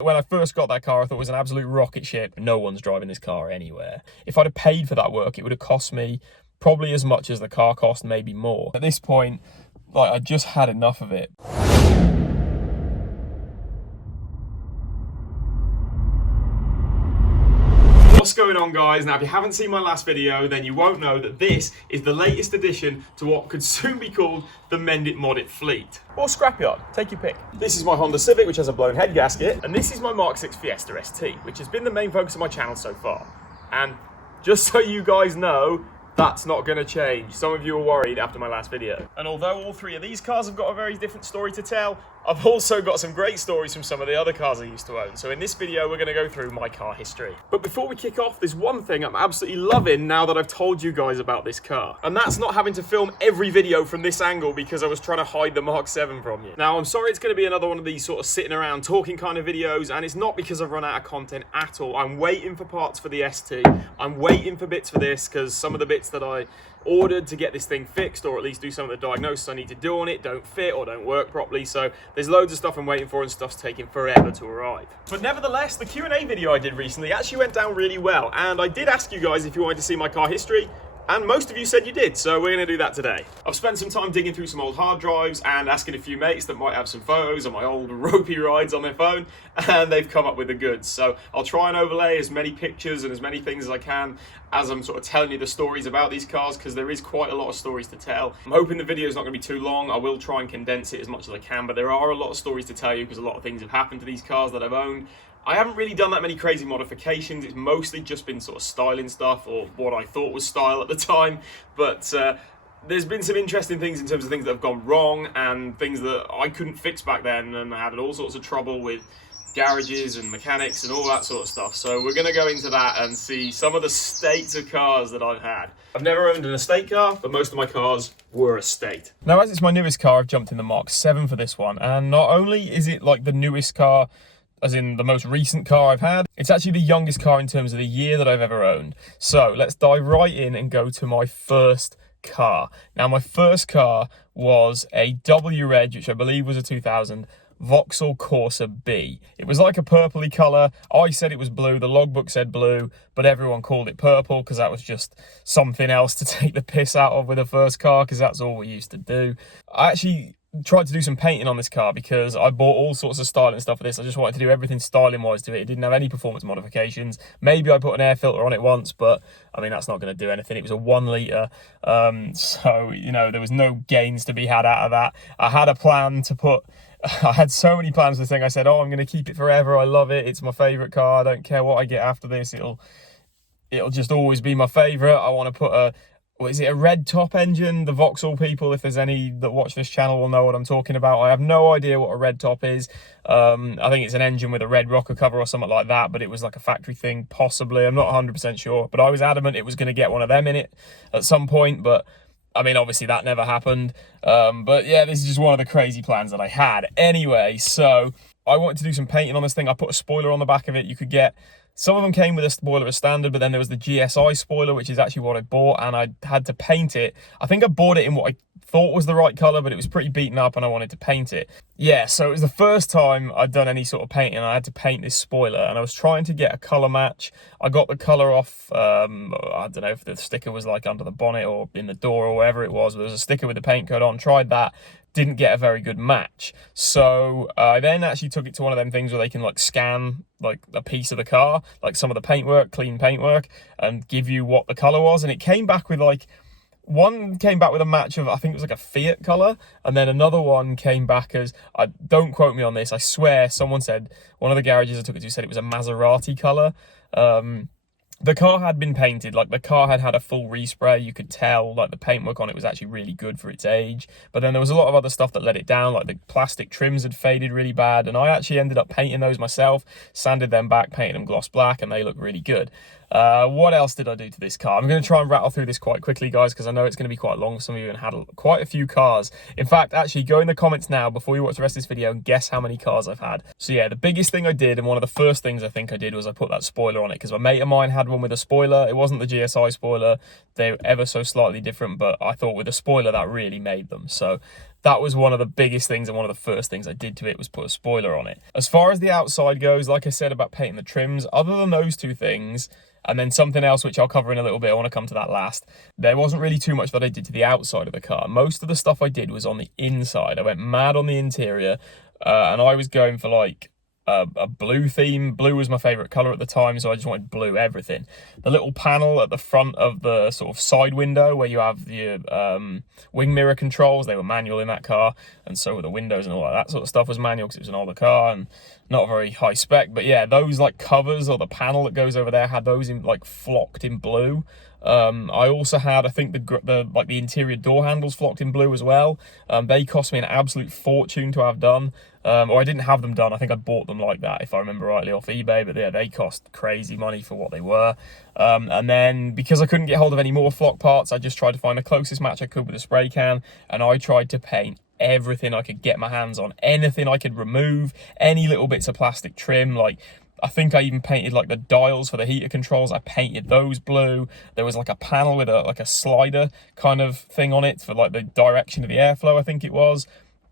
When I first got that car, I thought it was an absolute rocket ship. No one's driving this car anywhere. If I'd have paid for that work, it would have cost me probably as much as the car cost, maybe more. At this point, like, I just had enough of it. What's going on, guys? Now, if you haven't seen my last video, then you won't know that this is the latest addition to what could soon be called the Mend It Mod It fleet. Or scrapyard, take your pick. This is my Honda Civic, which has a blown head gasket, and this is my Mark 6 Fiesta ST, which has been the main focus of my channel so far. And just so you guys know, that's not going to change. Some of you are worried after my last video. And although all three of these cars have got a very different story to tell, I've also got some great stories from some of the other cars I used to own. So in this video, we're going to go through my car history. But before we kick off, there's one thing I'm absolutely loving now that I've told you guys about this car. And that's not having to film every video from this angle because I was trying to hide the Mark 7 from you. Now, I'm sorry it's going to be another one of these sort of sitting around talking kind of videos, and it's not because I've run out of content at all. I'm waiting for parts for the ST. I'm waiting for bits for this because some of the bits that I ordered to get this thing fixed, or at least do some of the diagnosis I need to do on it, don't fit or don't work properly. So there's loads of stuff I'm waiting for, and stuff's taking forever to arrive. But nevertheless, the Q&A video I did recently actually went down really well, and I did ask you guys if you wanted to see my car history, and most of you said you did, so we're going to do that today. I've spent some time digging through some old hard drives and asking a few mates that might have some photos of my old ropey rides on their phone, and they've come up with the goods. So I'll try and overlay as many pictures and as many things as I can as I'm sort of telling you the stories about these cars, because there is quite a lot of stories to tell. I'm hoping the video is not going to be too long. I will try and condense it as much as I can, but there are a lot of stories to tell you because a lot of things have happened to these cars that I've owned. I haven't really done that many crazy modifications. It's mostly just been sort of styling stuff, or what I thought was style at the time. But there's been some interesting things in terms of things that have gone wrong and things that I couldn't fix back then, and I had all sorts of trouble with garages and mechanics and all that sort of stuff. So we're going to go into that and see some of the states of cars that I've had. I've never owned an estate car, but most of my cars were estate. Now, as it's my newest car, I've jumped in the Mark 7 for this one. And not only is it like the newest car, as in the most recent car I've had, it's actually the youngest car in terms of the year that I've ever owned. So let's dive right in and go to my first car. Now, my first car was a W Reg, which I believe was a 2000 Vauxhall Corsa B. It was like a purpley colour. I said it was blue, the logbook said blue, but everyone called it purple because that was just something else to take the piss out of with a first car, because that's all we used to do. I actually tried to do some painting on this car because I bought all sorts of styling stuff for this. I just wanted to do everything styling wise to it. It didn't have any performance modifications. Maybe I put an air filter on it once, but I mean, that's not going to do anything. It was a 1 litre, so you know, there was no gains to be had out of that. I had a plan to put, I had so many plans for this thing. I said, oh, I'm going to keep it forever. I love it. It's my favourite car. I don't care what I get after this. It'll just always be my favourite. I want to put a, what is it, a red top engine? The Vauxhall people, if there's any that watch this channel, will know what I'm talking about. I have no idea what a red top is. I think it's an engine with a red rocker cover or something like that, but it was like a factory thing, possibly. I'm not 100% sure, but I was adamant it was going to get one of them in it at some point, but I mean, obviously that never happened. But yeah, this is just one of the crazy plans that I had. Anyway, so I wanted to do some painting on this thing. I put a spoiler on the back of it. You could get, some of them came with a spoiler as standard, but then there was the GSI spoiler, which is actually what I bought, and I had to paint it. I think I bought it in what I thought was the right colour, but it was pretty beaten up and I wanted to paint it. Yeah, so it was the first time I'd done any sort of painting. I had to paint this spoiler, and I was trying to get a colour match. I got the colour off, I don't know if the sticker was like under the bonnet or in the door or wherever it was. There was a sticker with the paint code on, tried that. Didn't get a very good match. So I then actually took it to one of them things where they can like scan like a piece of the car, like some of the paintwork, clean paintwork, and give you what the color was. And it came back with like, one came back with a match of, I think it was like a Fiat color, and then another one came back as, don't quote me on this, I swear someone said, one of the garages I took it to said it was a Maserati color. The car had been painted, like the car had had a full respray. You could tell like the paintwork on it was actually really good for its age. But then there was a lot of other stuff that let it down, like the plastic trims had faded really bad. And I actually ended up painting those myself, sanded them back, painted them gloss black, and they look really good. What else did I do to this car? I'm going to try and rattle through this quite quickly, guys, because I know it's going to be quite long for some of you and had quite a few cars. In fact, actually, go in the comments now before you watch the rest of this video and guess how many cars I've had. So yeah, the biggest thing I did, and one of the first things I think I did, was I put that spoiler on it, because a mate of mine had one with a spoiler. It wasn't the GSI spoiler. They're ever so slightly different, but I thought with a spoiler that really made them. So that was one of the biggest things and one of the first things I did to it was put a spoiler on it. As far as the outside goes, like I said about painting the trims, other than those two things, and then something else which I'll cover in a little bit, I want to come to that last, there wasn't really too much that I did to the outside of the car. Most of the stuff I did was on the inside. I went mad on the interior, and I was going for like a blue theme. Blue was my favourite colour at the time, so I just wanted blue everything. The little panel at the front of the sort of side window where you have the wing mirror controls, they were manual in that car, and so were the windows and all that sort of stuff was manual because it was an older car and not very high spec. But yeah, those like covers or the panel that goes over there had those in like flocked in blue. I also had, I think the interior door handles flocked in blue as well. They cost me an absolute fortune to have done. Or I didn't have them done. I think I bought them like that, if I remember rightly, off eBay. But yeah, they cost crazy money for what they were. And then because I couldn't get hold of any more flock parts, I just tried to find the closest match I could with a spray can, and I tried to paint everything I could get my hands on, anything I could remove, any little bits of plastic trim, like I think I even painted like the dials for the heater controls. I painted those blue. There was like a panel with a slider kind of thing on it for like the direction of the airflow, I think it was.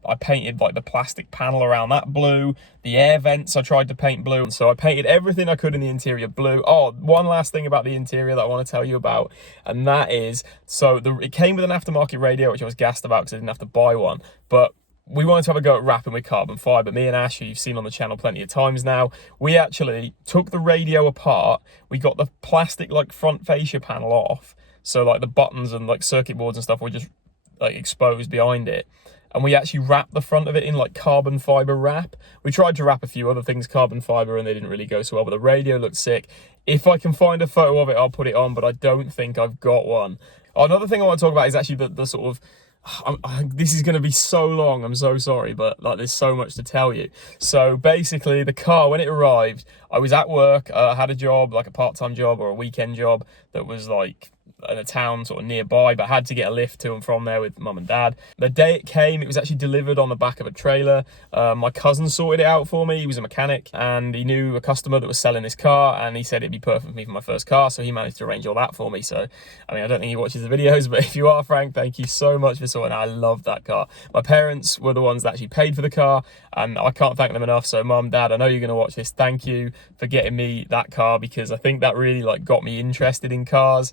I painted like the plastic panel around that blue. The air vents I tried to paint blue. And so I painted everything I could in the interior blue. Oh, one last thing about the interior that I want to tell you about, and that is, so it came with an aftermarket radio, which I was gassed about because I didn't have to buy one. But we wanted to have a go at wrapping with carbon fibre. Me and Ash, who you've seen on the channel plenty of times now, we actually took the radio apart. We got the plastic like front fascia panel off. So like the buttons and like circuit boards and stuff were just like exposed behind it. And we actually wrapped the front of it in like carbon fibre wrap. We tried to wrap a few other things carbon fibre and they didn't really go so well, but the radio looked sick. If I can find a photo of it, I'll put it on, but I don't think I've got one. Another thing I want to talk about is actually the sort of, this is going to be so long, I'm so sorry, but like there's so much to tell you. So basically the car, when it arrived, I was at work, I had a job, like a part-time job or a weekend job that was like in a town sort of nearby, but had to get a lift to and from there with mum and dad. The day it came, it was actually delivered on the back of a trailer. My cousin sorted it out for me. He was a mechanic and he knew a customer that was selling this car, and he said it'd be perfect for me for my first car, so he managed to arrange all that for me. So I mean, I don't think he watches the videos, but if you are, Frank, thank you so much for sorting. I love that car. My parents were the ones that actually paid for the car, and I can't thank them enough. So mum, dad, I know you're going to watch this, thank you for getting me that car, because I think that really like got me interested in cars.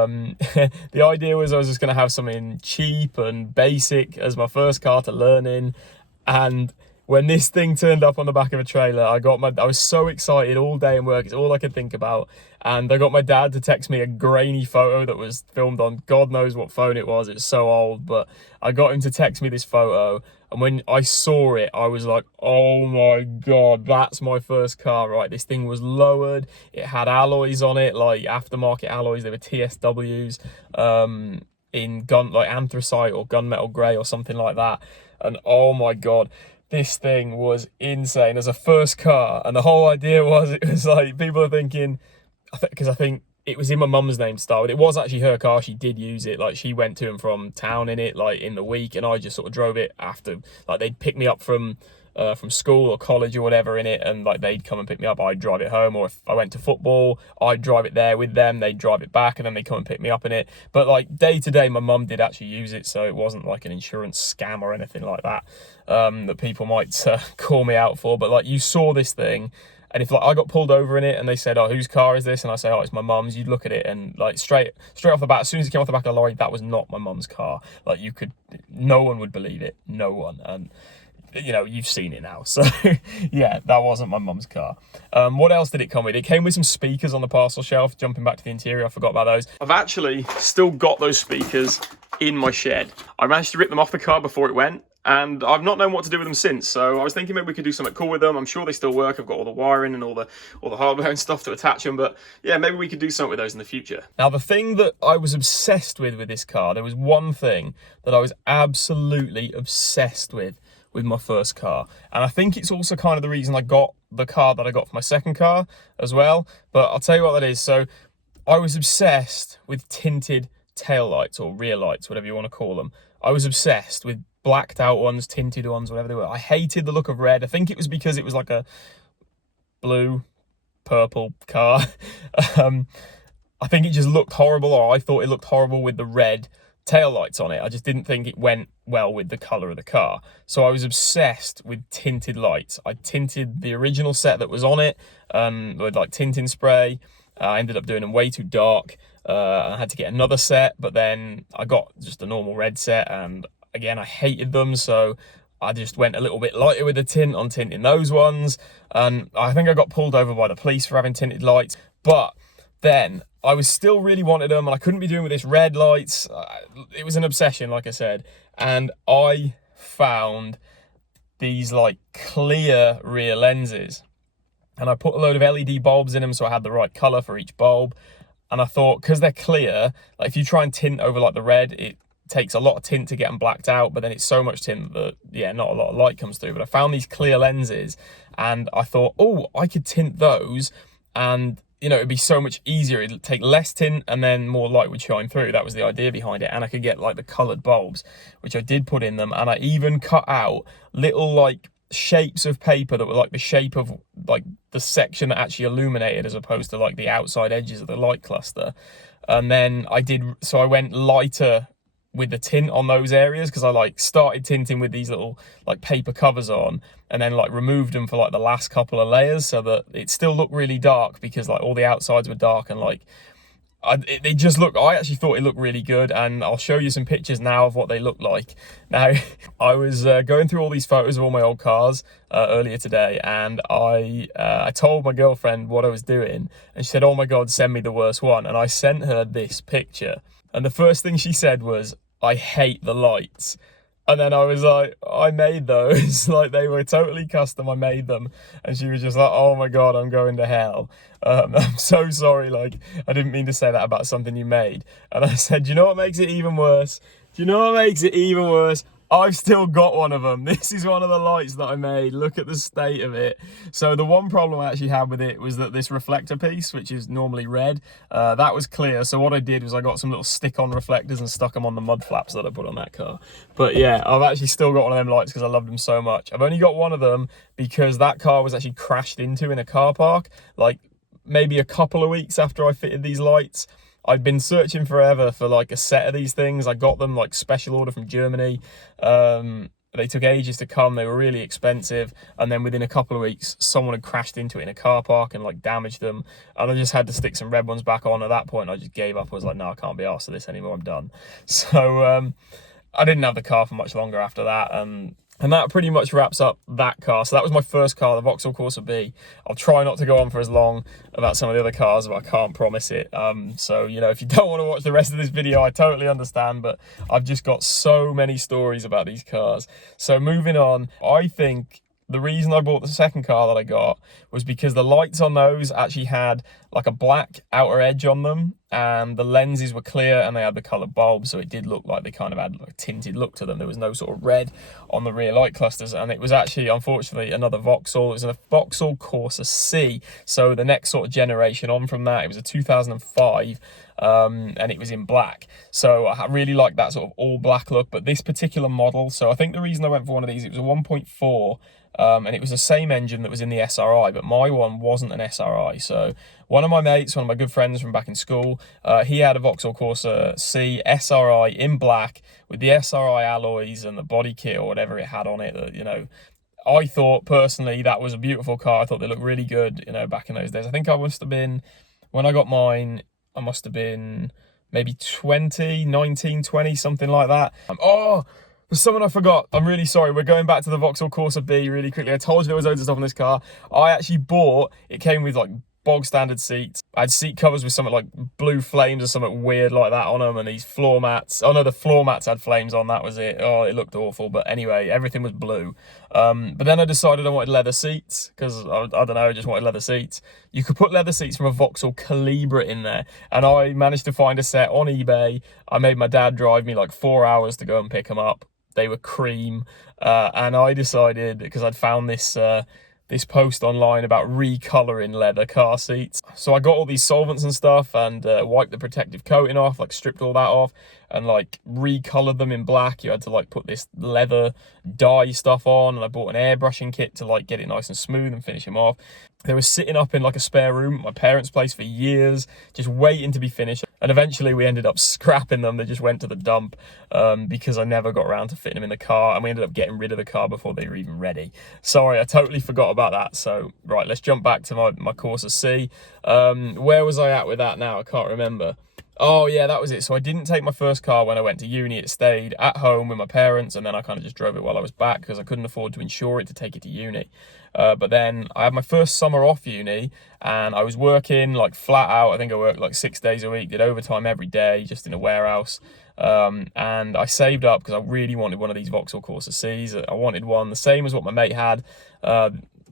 The idea was I was just going to have something cheap and basic as my first car to learn in, and when this thing turned up on the back of a trailer, I was so excited all day in work. It's all I could think about. And I got my dad to text me a grainy photo that was filmed on God knows what phone it was. It's so old, but I got him to text me this photo. And when I saw it, I was like, oh my God, that's my first car, right? This thing was lowered. It had alloys on it, like aftermarket alloys. They were TSWs in like anthracite or gunmetal grey or something like that. And oh my God, this thing was insane as a first car. And the whole idea was, it was like, people are thinking, because I think it was in my mum's name to start with. It was actually her car. She did use it. Like, she went to and from town in it, like in the week, and I just sort of drove it after. Like, they'd pick me up from school or college or whatever in it, and like they'd come and pick me up. I'd drive it home, or if I went to football, I'd drive it there with them. They'd drive it back, and then they'd come and pick me up in it. But like day to day, my mum did actually use it, so it wasn't like an insurance scam or anything like that that people might call me out for. But like, you saw this thing. And if like I got pulled over in it and they said, oh, whose car is this? And I say, oh, it's my mum's, you'd look at it and like straight off the bat, as soon as it came off the back of the lorry, that was not my mum's car. Like, no one would believe it. No one. And you know, you've seen it now. So yeah, that wasn't my mum's car. What else did it come with? It came with some speakers on the parcel shelf. Jumping back to the interior, I forgot about those. I've actually still got those speakers in my shed. I managed to rip them off the car before it went, and I've not known what to do with them since. So I was thinking maybe we could do something cool with them. I'm sure they still work. I've got all the wiring and all the hardware and stuff to attach them. But yeah, maybe we could do something with those in the future. Now, the thing that I was obsessed with this car, there was one thing that I was absolutely obsessed with my first car. And I think it's also kind of the reason I got the car that I got for my second car as well. But I'll tell you what that is. So I was obsessed with tinted tail lights, or rear lights, whatever you want to call them. I was obsessed with blacked out ones, tinted ones, whatever they were. I hated the look of red. I think it was because it was like a blue, purple car. I think it just looked horrible, or I thought it looked horrible with the red tail lights on it. I just didn't think it went well with the color of the car. So I was obsessed with tinted lights. I tinted the original set that was on it with like tinting spray. I ended up doing them way too dark. I had to get another set, but then I got just a normal red set, and again, I hated them, so I just went a little bit lighter with the tint on tinting those ones, and I think I got pulled over by the police for having tinted lights. But then I was still really wanted them, and I couldn't be doing with this red lights. It was an obsession, like I said, and I found these like clear rear lenses, and I put a load of LED bulbs in them so I had the right color for each bulb. And I thought, because they're clear, like if you try and tint over like the red, it takes a lot of tint to get them blacked out, but then it's so much tint that, yeah, not a lot of light comes through. But I found these clear lenses, and I thought, oh, I could tint those, and it'd be so much easier. It'd take less tint and then more light would shine through. That was the idea behind it. And I could get like the colored bulbs, which I did put in them. And I even cut out little like shapes of paper that were like the shape of like the section that actually illuminated, as opposed to like the outside edges of the light cluster. And then I went lighter with the tint on those areas, because I like started tinting with these little like paper covers on, and then like removed them for like the last couple of layers, so that it still looked really dark, because like all the outsides were dark, and like I actually thought it looked really good, and I'll show you some pictures now of what they look like. Now, I was going through all these photos of all my old cars earlier today, and I told my girlfriend what I was doing, and she said, "Oh my God, send me the worst one." And I sent her this picture, and the first thing she said was, "I hate the lights." And then I was like, I made those, like they were totally custom, I made them. And she was just like, oh my God, I'm going to hell. I'm so sorry, like, I didn't mean to say that about something you made. And I said, you know what makes it even worse? Do you know what makes it even worse? I've still got one of them. This is one of the lights that I made. Look at the state of it. So the one problem I actually had with it was that this reflector piece, which is normally red, that was clear. So what I did was I got some little stick-on reflectors and stuck them on the mud flaps that I put on that car. But yeah, I've actually still got one of them lights because I loved them so much. I've only got one of them because that car was actually crashed into in a car park, like maybe a couple of weeks after I fitted these lights. I'd been searching forever for like a set of these things. I got them like special order from Germany. They took ages to come. They were really expensive. And then within a couple of weeks, someone had crashed into it in a car park and like damaged them. And I just had to stick some red ones back on. At that point, I just gave up. I was like, no, I can't be arsed with this anymore. I'm done. So I didn't have the car for much longer after that. And that pretty much wraps up that car. So that was my first car, the Vauxhall Corsa B. I'll try not to go on for as long about some of the other cars, but I can't promise it. So, if you don't want to watch the rest of this video, I totally understand, but I've just got so many stories about these cars. So moving on, I think the reason I bought the second car that I got was because the lights on those actually had like a black outer edge on them, and the lenses were clear and they had the coloured bulbs, so it did look like they kind of had like a tinted look to them. There was no sort of red on the rear light clusters, and it was actually, unfortunately, another Vauxhall. It was a Vauxhall Corsa C, so the next sort of generation on from that. It was a 2005, and it was in black. So I really like that sort of all black look, but this particular model, so I think the reason I went for one of these, it was a 1.4, and it was the same engine that was in the SRI, but my one wasn't an SRI. So one of my mates, one of my good friends from back in school, he had a Vauxhall Corsa C SRI in black with the SRI alloys and the body kit or whatever it had on it. I thought personally that was a beautiful car. I thought they looked really good, back in those days. I think I must have been, when I got mine, I must have been maybe 19, 20, something like that. There's someone I forgot. I'm really sorry. We're going back to the Vauxhall Corsa B really quickly. I told you there was loads of stuff on this car. I actually bought, it came with like bog standard seats. I had seat covers with something like blue flames or something weird like that on them, and these floor mats. Oh no, the floor mats had flames on, that was it. Oh, it looked awful. But anyway, everything was blue. But then I decided I wanted leather seats, because I don't know, I just wanted leather seats. You could put leather seats from a Vauxhall Calibra in there, and I managed to find a set on eBay. I made my dad drive me like 4 hours to go and pick them up. They were cream, and I decided, because I'd found this post online about recolouring leather car seats. So I got all these solvents and stuff and wiped the protective coating off, like stripped all that off, and like recoloured them in black. You had to like put this leather dye stuff on, and I bought an airbrushing kit to like get it nice and smooth and finish them off. They were sitting up in like a spare room at my parents' place for years, just waiting to be finished. And eventually we ended up scrapping them. They just went to the dump because I never got around to fitting them in the car. And we ended up getting rid of the car before they were even ready. Sorry, I totally forgot about that. So, right, let's jump back to my Corsa C. Where was I at with that now? I can't remember. Oh, yeah, that was it. So I didn't take my first car when I went to uni. It stayed at home with my parents, and then I kind of just drove it while I was back because I couldn't afford to insure it to take it to uni. But then I had my first summer off uni, and I was working like flat out. I think I worked like 6 days a week, did overtime every day, just in a warehouse. And I saved up because I really wanted one of these Vauxhall Corsa Cs. I wanted one the same as what my mate had.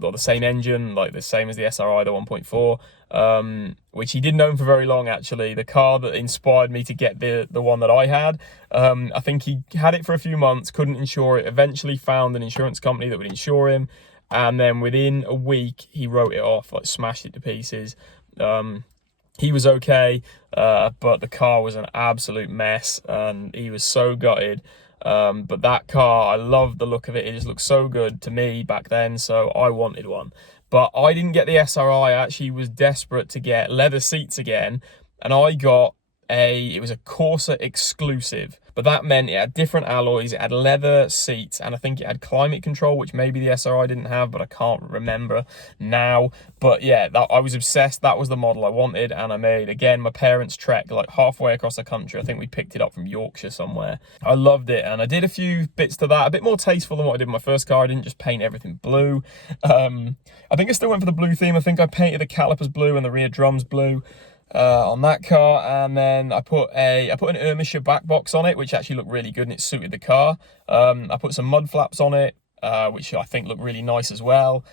Well, the same engine, like the same as the SRI, the 1.4, which he didn't own for very long, actually. The car that inspired me to get the one that I had, I think he had it for a few months, couldn't insure it, eventually found an insurance company that would insure him, and then within a week, he wrote it off, like smashed it to pieces. He was okay, but the car was an absolute mess, and he was so gutted. But that car, I loved the look of it. It just looked so good to me back then, so I wanted one. But I didn't get the SRI. I actually was desperate to get leather seats again, and I got it was a Corsa exclusive, but that meant it had different alloys, it had leather seats, and I think it had climate control, which maybe the SRI didn't have, but I can't remember now. But yeah, I was obsessed. That was the model I wanted, and I made, again, my parents' trek like halfway across the country. I think we picked it up from Yorkshire somewhere. I loved it, and I did a few bits to that, a bit more tasteful than what I did in my first car. I didn't just paint everything blue. I think I still went for the blue theme. I think I painted the calipers blue and the rear drums blue on that car, and then I put an Irmischer back box on it, which actually looked really good and it suited the car. I put some mud flaps on it, which I think looked really nice as well.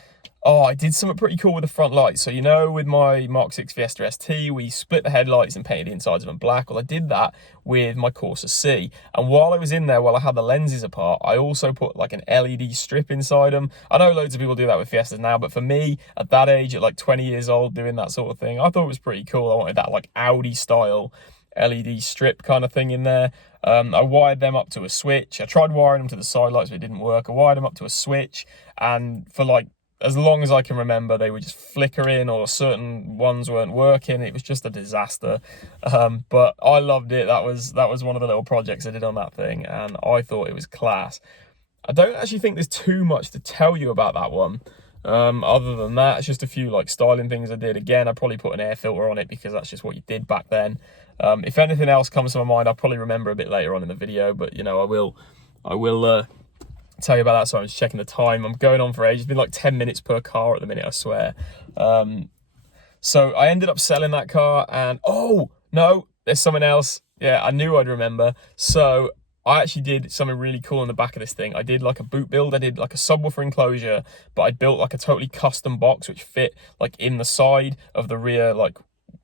Oh, I did something pretty cool with the front lights. So, you know, with my Mark 6 Fiesta ST, we split the headlights and painted the insides of them black. Well, I did that with my Corsa C. And while I was in there, while I had the lenses apart, I also put like an LED strip inside them. I know loads of people do that with Fiestas now, but for me, at that age, at like 20 years old, doing that sort of thing, I thought it was pretty cool. I wanted that like Audi style LED strip kind of thing in there. I wired them up to a switch. I tried wiring them to the side lights, but it didn't work. I wired them up to a switch, and for like as long as I can remember, they were just flickering, or certain ones weren't working. It was just a disaster. But I loved it. That was one of the little projects I did on that thing, and I thought it was class. I don't actually think there's too much to tell you about that one. Other than that, it's just a few like styling things I did. Again, I probably put an air filter on it because that's just what you did back then. If anything else comes to my mind, I'll probably remember a bit later on in the video, but you know, I will tell you about that. So I'm just checking the time. I'm going on for ages. It's been like 10 minutes per car at the minute, I swear. So I ended up selling that car, and oh no, there's something else. Yeah, I knew I'd remember. So I actually did something really cool in the back of this thing. I did like a boot build. I did like a subwoofer enclosure, but I built like a totally custom box which fit like in the side of the rear, like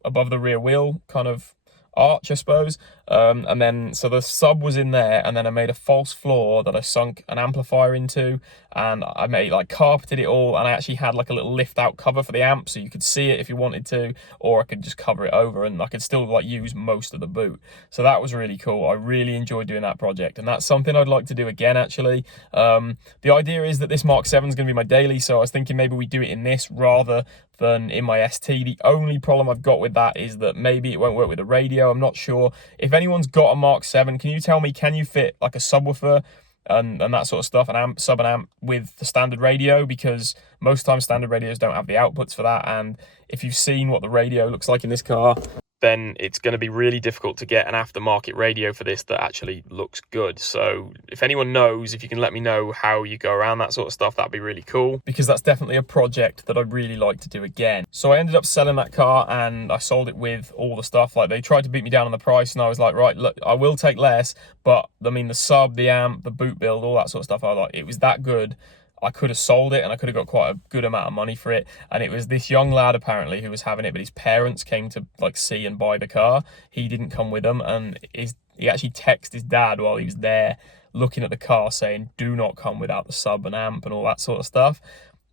above the rear wheel kind of arch, I suppose. And then so the sub was in there, and then I made a false floor that I sunk an amplifier into, and I made like carpeted it all, and I actually had like a little lift out cover for the amp so you could see it if you wanted to, or I could just cover it over and I could still like use most of the boot. So that was really cool. I really enjoyed doing that project, and that's something I'd like to do again actually. The idea is that this Mark 7 is going to be my daily, so I was thinking maybe we do it in this rather than in my ST. The only problem I've got with that is that maybe it won't work with the radio. I'm not sure. If anyone's got a Mark 7, can you tell me, can you fit like a subwoofer and that sort of stuff, an amp, sub and amp with the standard radio? Because most times standard radios don't have the outputs for that, and if you've seen what the radio looks like in this car, then it's going to be really difficult to get an aftermarket radio for this that actually looks good. So if anyone knows, if you can let me know how you go around that sort of stuff, that'd be really cool, because that's definitely a project that I'd really like to do again. So I ended up selling that car, and I sold it with all the stuff. Like, they tried to beat me down on the price, and I was like, right, look, I will take less, but I mean, the sub, the amp, the boot build, all that sort of stuff, I like, it was that good. I could have sold it, and I could have got quite a good amount of money for it. And it was this young lad apparently who was having it, but his parents came to like see and buy the car. He didn't come with them, and he actually texted his dad while he was there looking at the car saying, do not come without the sub and amp and all that sort of stuff.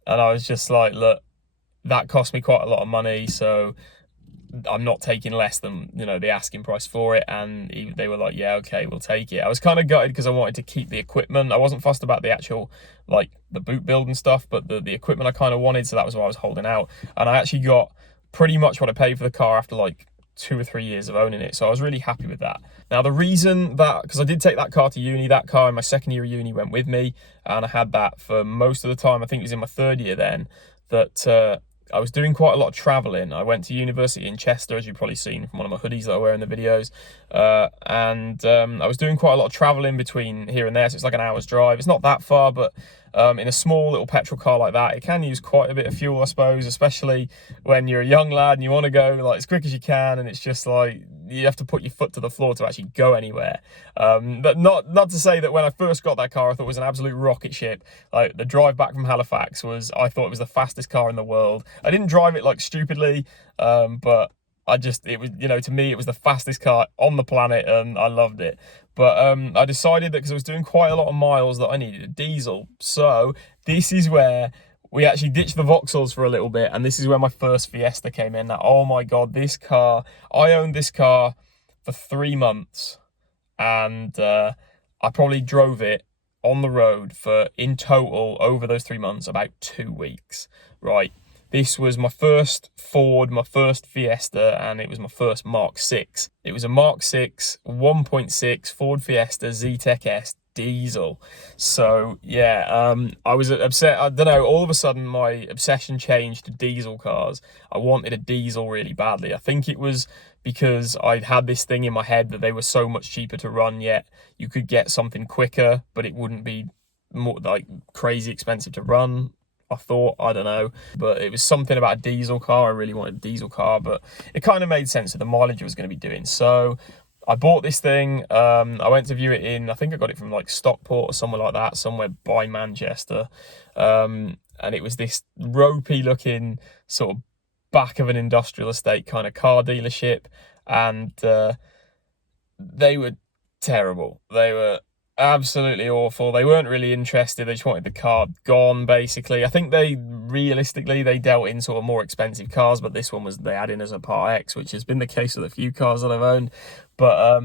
And I was just like, look, that cost me quite a lot of money, so I'm not taking less than, you know, the asking price for it. And they were like, yeah, okay, we'll take it. I was kind of gutted because I wanted to keep the equipment. I wasn't fussed about the actual, like, the boot build and stuff, but the equipment I kind of wanted, so that was why I was holding out. And I actually got pretty much what I paid for the car after like 2 or 3 years of owning it, so I was really happy with that. Now the reason that, because I did take that car to uni, that car in my second year of uni went with me, and I had that for most of the time. I think it was in my third year then, that I was doing quite a lot of travelling. I went to university in Chester, as you've probably seen from one of my hoodies that I wear in the videos. And I was doing quite a lot of travelling between here and there, so it's like an hour's drive. It's not that far, but in a small little petrol car like that, it can use quite a bit of fuel, I suppose, especially when you're a young lad and you want to go like as quick as you can, and it's just like you have to put your foot to the floor to actually go anywhere. But not to say that when I first got that car I thought it was an absolute rocket ship. Like the drive back from Halifax I thought it was the fastest car in the world. I didn't drive it like stupidly, but it was, you know, to me it was the fastest car on the planet, and I loved it. But I decided that because I was doing quite a lot of miles that I needed a diesel. So this is where we actually ditched the Vauxhalls for a little bit, and this is where my first Fiesta came in. Now, oh my God, this car, I owned this car for 3 months, and I probably drove it on the road for, in total, over those 3 months, about 2 weeks, right? This was my first Ford, my first Fiesta, and it was my first Mark 6. It was a Mark 6 1.6 Ford Fiesta Z-Tech S diesel. So yeah, I was upset. I don't know, all of a sudden my obsession changed to diesel cars. I wanted a diesel really badly. I think it was because I'd had this thing in my head that they were so much cheaper to run, yet you could get something quicker, but it wouldn't be more like crazy expensive to run. I thought, I don't know, but it was something about a diesel car. I really wanted a diesel car, but it kind of made sense of the mileage I was going to be doing. So I bought this thing. I went to view it in, I think I got it from like Stockport or somewhere like that, somewhere by Manchester. And it was this ropey looking sort of back of an industrial estate kind of car dealership. And they were terrible. They were absolutely awful. They weren't really interested. They just wanted the car gone, basically. I think they dealt in sort of more expensive cars, but this one they had in as a Part X, which has been the case with a few cars that I've owned. But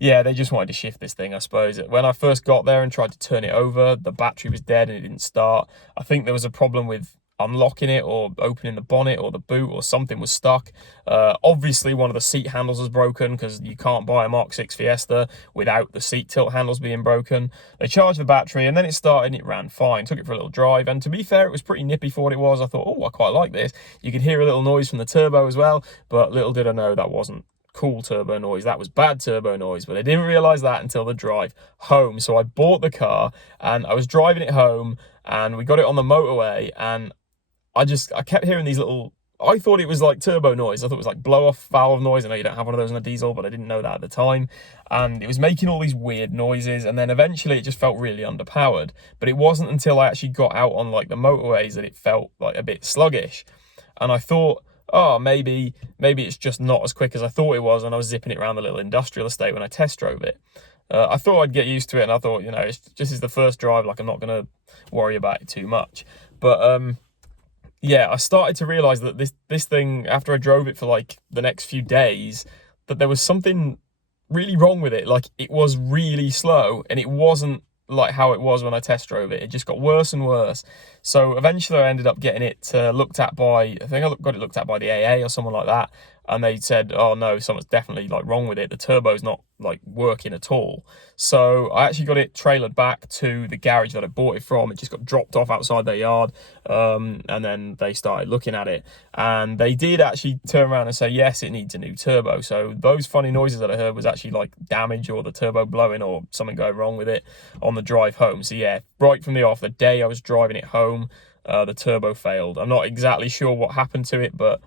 yeah, they just wanted to shift this thing, I suppose. When I first got there and tried to turn it over, the battery was dead and it didn't start. I think there was a problem with unlocking it or opening the bonnet or the boot, or something was stuck. Obviously one of the seat handles was broken, because you can't buy a Mark 6 Fiesta without the seat tilt handles being broken. They charged the battery and then it started and it ran fine. Took it for a little drive, and to be fair, it was pretty nippy for what it was. I thought, oh, I quite like this. You could hear a little noise from the turbo as well, but little did I know that wasn't cool turbo noise, that was bad turbo noise. But I didn't realize that until the drive home. So I bought the car and I was driving it home, and we got it on the motorway, and I kept hearing these little, I thought it was like turbo noise. I thought it was like blow off valve noise. I know you don't have one of those in a diesel, but I didn't know that at the time. And it was making all these weird noises, and then eventually it just felt really underpowered. But it wasn't until I actually got out on like the motorways that it felt like a bit sluggish. And I thought, oh, maybe it's just not as quick as I thought it was when I was zipping it around the little industrial estate when I test drove it. I thought I'd get used to it, and I thought, you know, this is the first drive, like I'm not going to worry about it too much. But yeah, I started to realise that this thing, after I drove it for like the next few days, that there was something really wrong with it. Like, it was really slow, and it wasn't like how it was when I test drove it. It just got worse and worse. So eventually I ended up getting it looked at by, I think I got it looked at by the AA or someone like that. And they said, oh no, something's definitely like wrong with it. The turbo's not like working at all. So I actually got it trailered back to the garage that I bought it from. It just got dropped off outside their yard. And then they started looking at it. And they did actually turn around and say, yes, it needs a new turbo. So those funny noises that I heard was actually like damage or the turbo blowing or something going wrong with it on the drive home. So yeah, right from the off, the day I was driving it home, the turbo failed. I'm not exactly sure what happened to it, but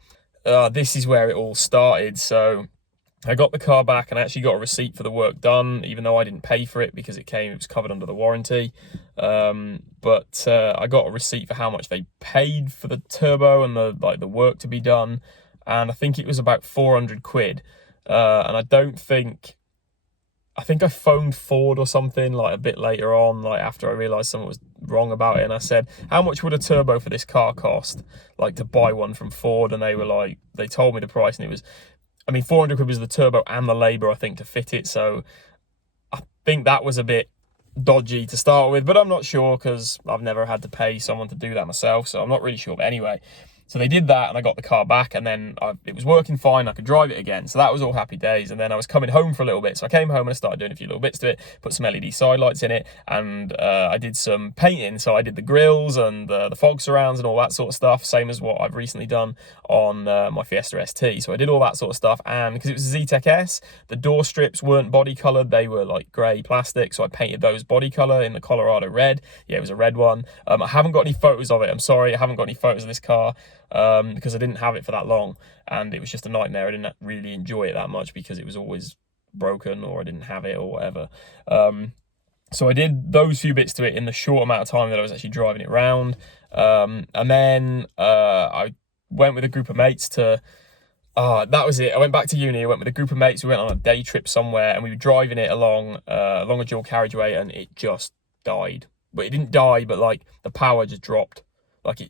this is where it all started. So I got the car back and I actually got a receipt for the work done, even though I didn't pay for it because it was covered under the warranty. But I got a receipt for how much they paid for the turbo and the work to be done, and I think it was about 400 quid. And I think I phoned Ford or something like a bit later on, like after I realised something was wrong about it, and I said, how much would a turbo for this car cost, like to buy one from Ford? And they were like, they told me the price, and it was, I mean, 400 quid was the turbo and the labour, I think, to fit it. So I think that was a bit dodgy to start with, but I'm not sure because I've never had to pay someone to do that myself, so I'm not really sure. But anyway, so they did that, and I got the car back, and then it was working fine. I could drive it again, so that was all happy days. And then I was coming home for a little bit, so I came home and I started doing a few little bits to it, put some LED side lights in it, and I did some painting. So I did the grills and the fog surrounds and all that sort of stuff, same as what I've recently done on my Fiesta ST. So I did all that sort of stuff, and because it was a Z-Tech S, the door strips weren't body coloured, they were like grey plastic, so I painted those body colour in the Colorado red. Yeah, it was a red one. I haven't got any photos of it, I'm sorry, I haven't got any photos of this car, because I didn't have it for that long, and it was just a nightmare. I didn't really enjoy it that much because it was always broken, or I didn't have it, or whatever. So I did those few bits to it in the short amount of time that I was actually driving it around, and then I went with a group of mates to that was it. I went back to uni. I went with a group of mates. We went on a day trip somewhere, and we were driving it along a dual carriageway, and it just died. But it didn't die, but like the power just dropped. Like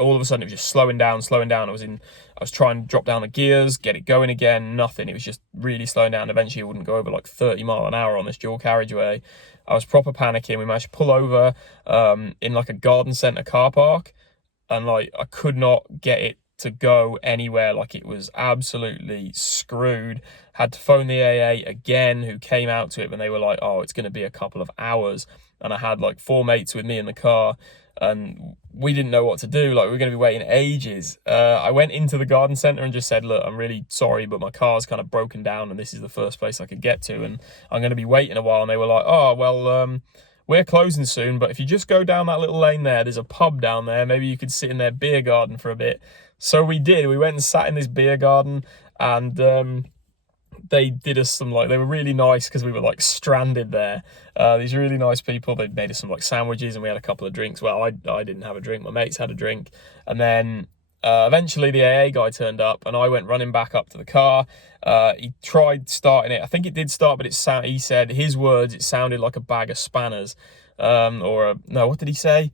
all of a sudden it was just slowing down. I was trying to drop down the gears, get it going again, nothing. It was just really slowing down. Eventually it wouldn't go over like 30 mile an hour on this dual carriageway. I was proper panicking. We managed to pull over in like a garden centre car park, and like I could not get it to go anywhere. Like it was absolutely screwed. Had to phone the AA again, who came out to it, and they were like, oh, it's going to be a couple of hours. And I had like 4 mates with me in the car, and we didn't know what to do. Like, we were going to be waiting ages. I went into the garden centre and just said, look, I'm really sorry, but my car's kind of broken down, and this is the first place I could get to, and I'm going to be waiting a while. And they were like, oh, well, we're closing soon, but if you just go down that little lane there's a pub down there. Maybe you could sit in their beer garden for a bit. So we did. We went and sat in this beer garden, and they did us some, like, they were really nice because we were like stranded there. These really nice people, they made us some like sandwiches, and we had a couple of drinks. Well, I didn't have a drink, my mates had a drink. And then eventually the AA guy turned up, and I went running back up to the car. He tried starting it. I think it did start, but he said, his words, it sounded like a bag of spanners. No, what did he say?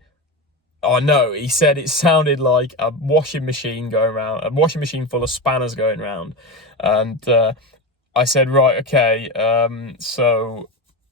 Oh no, he said it sounded like a washing machine going around, a washing machine full of spanners going around. And I said, right, okay, so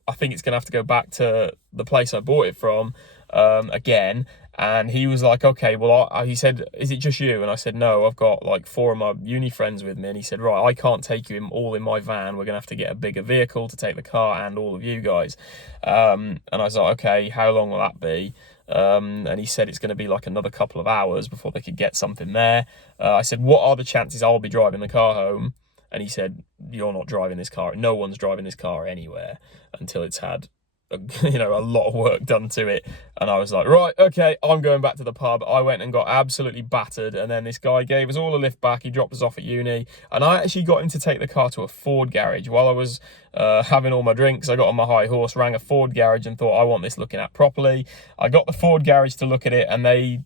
I think it's going to have to go back to the place I bought it from again. And he was like, okay, well, he said, is it just you? And I said, no, I've got like 4 of my uni friends with me. And he said, right, I can't take you all in my van. We're going to have to get a bigger vehicle to take the car and all of you guys. And I was like, okay, how long will that be? And he said it's going to be like another couple of hours before they could get something there. I said, what are the chances I'll be driving the car home? And he said, you're not driving this car. No one's driving this car anywhere until it's had a lot of work done to it. And I was like, right, okay, I'm going back to the pub. I went and got absolutely battered, and then this guy gave us all a lift back. He dropped us off at uni, and I actually got him to take the car to a Ford garage. While I was having all my drinks, I got on my high horse, rang a Ford garage, and thought, I want this looking at properly. I got the Ford garage to look at it, and they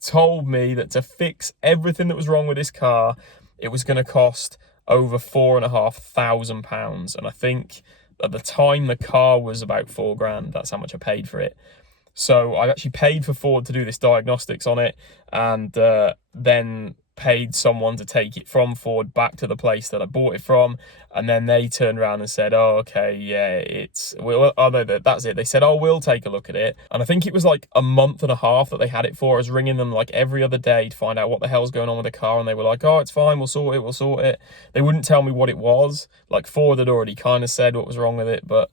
told me that to fix everything that was wrong with this car, it was going to cost over £4,500, and I think at the time the car was about £4,000. That's how much I paid for it. So I actually paid for Ford to do this diagnostics on it, and then paid someone to take it from Ford back to the place that I bought it from, and then they turned around and said, oh, okay, yeah, that's it. They said, oh, we'll take a look at it. And I think it was like a month and a half that they had it for. I was ringing them like every other day to find out what the hell's going on with the car, and they were like, oh, it's fine, we'll sort it. They wouldn't tell me what it was. Like, Ford had already kind of said what was wrong with it, but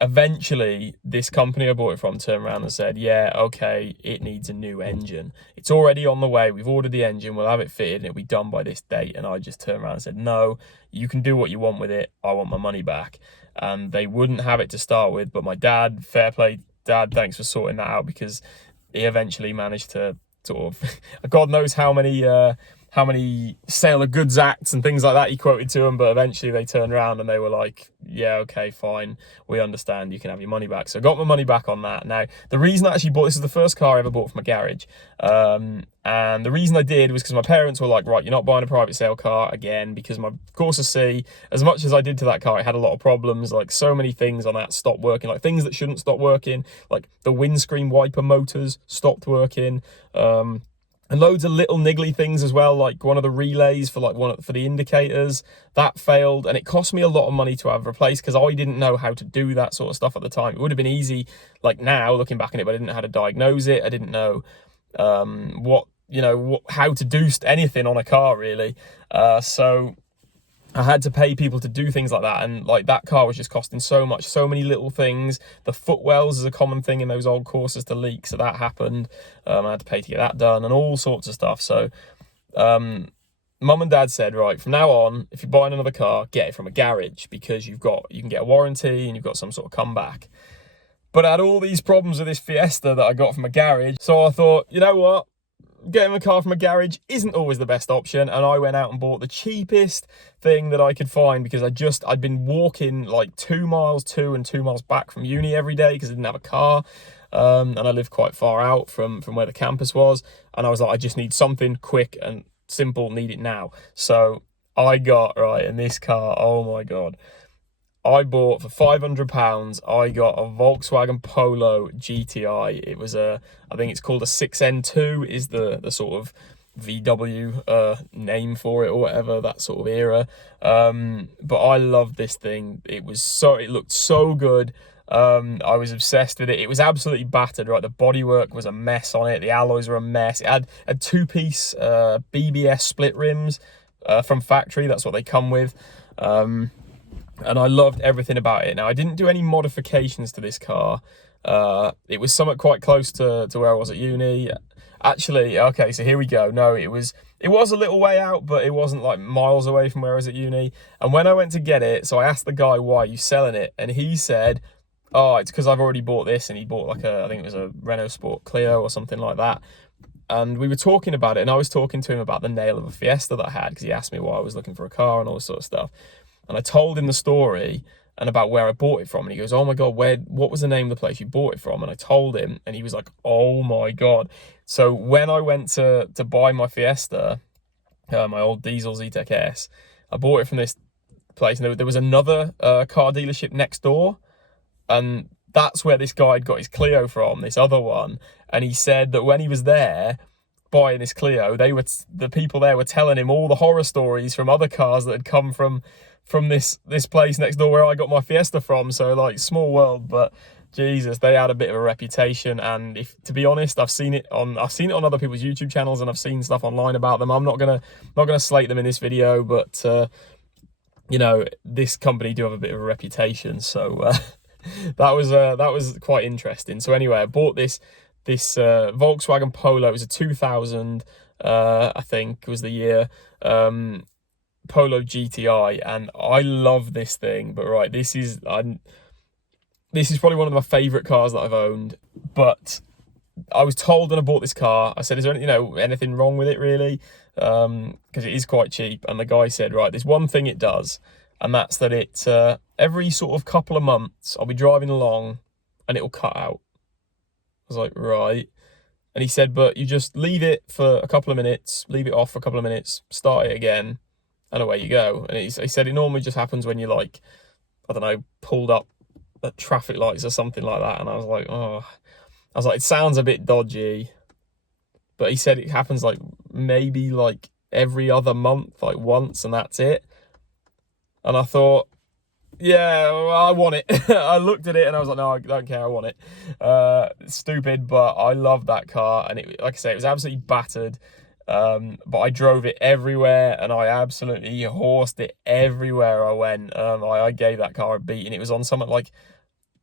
eventually this company I bought it from turned around and said, yeah, okay, it needs a new engine. It's already on the way. We've ordered the engine. We'll have it fitted and it'll be done by this date. And I just turned around and said, no, you can do what you want with it. I want my money back. And they wouldn't have it to start with. But my dad, fair play, Dad, thanks for sorting that out, because he eventually managed to sort of, God knows how many how many sale of goods acts and things like that he quoted to them, but eventually they turned around and they were like, yeah, okay, fine, we understand, you can have your money back. So I got my money back on that. Now, the reason I actually bought, this is the first car I ever bought from a garage, and the reason I did was because my parents were like, right, you're not buying a private sale car again, because my Corsa C, as much as I did to that car, it had a lot of problems, like so many things on that stopped working, like things that shouldn't stop working, like the windscreen wiper motors stopped working, and loads of little niggly things as well, like one of the relays for for the indicators that failed, and it cost me a lot of money to have replaced because I didn't know how to do that sort of stuff at the time. It would have been easy, like now looking back on it, but I didn't know how to diagnose it. I didn't know how to do anything on a car really. So I had to pay people to do things like that, and like that car was just costing so much, so many little things. The footwells is a common thing in those old Corsas to leak, so that happened. I had to pay to get that done and all sorts of stuff. So mum and dad said, right, from now on, if you're buying another car, get it from a garage, because you can get a warranty and you've got some sort of comeback. But I had all these problems with this Fiesta that I got from a garage, so I thought, you know what, getting a car from a garage isn't always the best option, and I went out and bought the cheapest thing that I could find, because I'd been walking like 2 miles to and 2 miles back from uni every day because I didn't have a car, and I lived quite far out from where the campus was, and I was like, I just need something quick and simple, need it now. So I got, right, in this car, oh my god, I bought for £500, I got a Volkswagen Polo Gti. It was I think it's called a 6N2 is the sort of VW name for it or whatever, that sort of era. But I loved this thing. It looked so good. I was obsessed with it. It was absolutely battered, right? The bodywork was a mess on it. The alloys were a mess. It had a 2-piece BBS split rims from factory. That's what they come with. And I loved everything about it. Now, I didn't do any modifications to this car. It was somewhat quite close to where I was at uni. Actually, okay, so here we go. No, it was a little way out, but it wasn't like miles away from where I was at uni. And when I went to get it, so I asked the guy, why are you selling it? And he said, oh, it's because I've already bought this. And he bought like I think it was a Renault Sport Clio or something like that. And we were talking about it, and I was talking to him about the nail of a Fiesta that I had, because he asked me why I was looking for a car and all this sort of stuff. And I told him the story and about where I bought it from. And he goes, oh my God, what was the name of the place you bought it from? And I told him, and he was like, oh my God. So when I went to buy my Fiesta, my old diesel Zetec S, I bought it from this place. And there was another car dealership next door. And that's where this guy had got his Clio from, this other one. And he said that when he was there buying this Clio, the people there were telling him all the horror stories from other cars that had come from this place next door where I got my Fiesta from. So like, small world, but Jesus, they had a bit of a reputation. And if to be honest, I've seen it on other people's YouTube channels, and I've seen stuff online about them. I'm not gonna slate them in this video, but this company do have a bit of a reputation. So that was quite interesting. So anyway, I bought this Volkswagen Polo. It was a 2000, I think was the year. Polo GTI, and I love this thing. But right, this is probably one of my favorite cars that I've owned. But I was told when I bought this car, I said, is there anything wrong with it really? Because it is quite cheap. And the guy said, right, there's one thing it does, and that's that it every sort of couple of months I'll be driving along and it'll cut out. I was like, right. And he said, but you just leave it for a couple of minutes, leave it off for a couple of minutes, start it again, and away you go. And he said it normally just happens when you're like, I don't know, pulled up at traffic lights or something like that. And I was like, it sounds a bit dodgy. But he said it happens like maybe like every other month, like once, and that's it. And I thought, yeah, I want it. I looked at it and I was like, no, I don't care, I want it. It's stupid, but I love that car. And it, like I say, it was absolutely battered. But I drove it everywhere, and I absolutely horsed it everywhere I went. I gave that car a beat, and it was on something like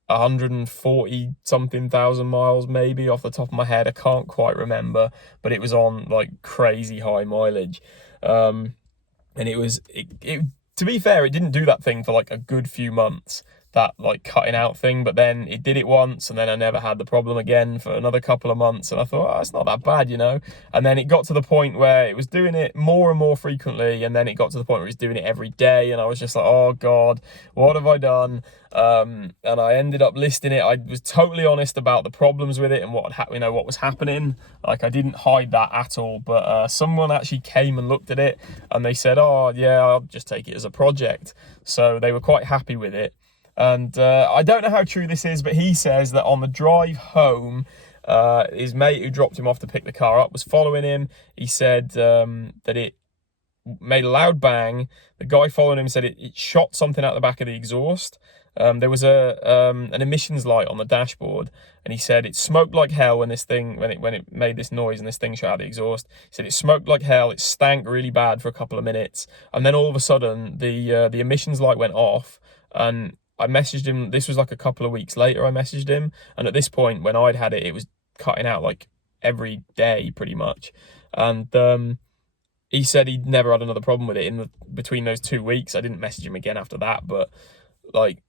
140 something thousand miles, maybe, off the top of my head. I can't quite remember, but it was on like crazy high mileage. And it to be fair, it didn't do that thing for like a good few months. that like cutting out thing, but then it did it once, and then I never had the problem again for another couple of months, and I thought, oh, it's not that bad, you know. And then it got to the point where it was doing it more and more frequently, and then it got to the point where it was doing it every day, and I was just like, oh god, what have I done? And I ended up listing it. I was totally honest about the problems with it and what what was happening. Like, I didn't hide that at all, but someone actually came and looked at it, and they said, oh yeah, I'll just take it as a project. So they were quite happy with it. And I don't know how true this is, but he says that on the drive home, his mate who dropped him off to pick the car up was following him. He said that it made a loud bang. The guy following him said it shot something out the back of the exhaust. There was an emissions light on the dashboard, and he said it smoked like hell when it made this noise and this thing shot out the exhaust. He said it smoked like hell. It stank really bad for a couple of minutes, and then all of a sudden the emissions light went off. And I messaged him. This was like a couple of weeks later. I messaged him, and at this point, when I'd had it, it was cutting out like every day, pretty much. And he said he'd never had another problem with it between those 2 weeks. I didn't message him again after that, but like,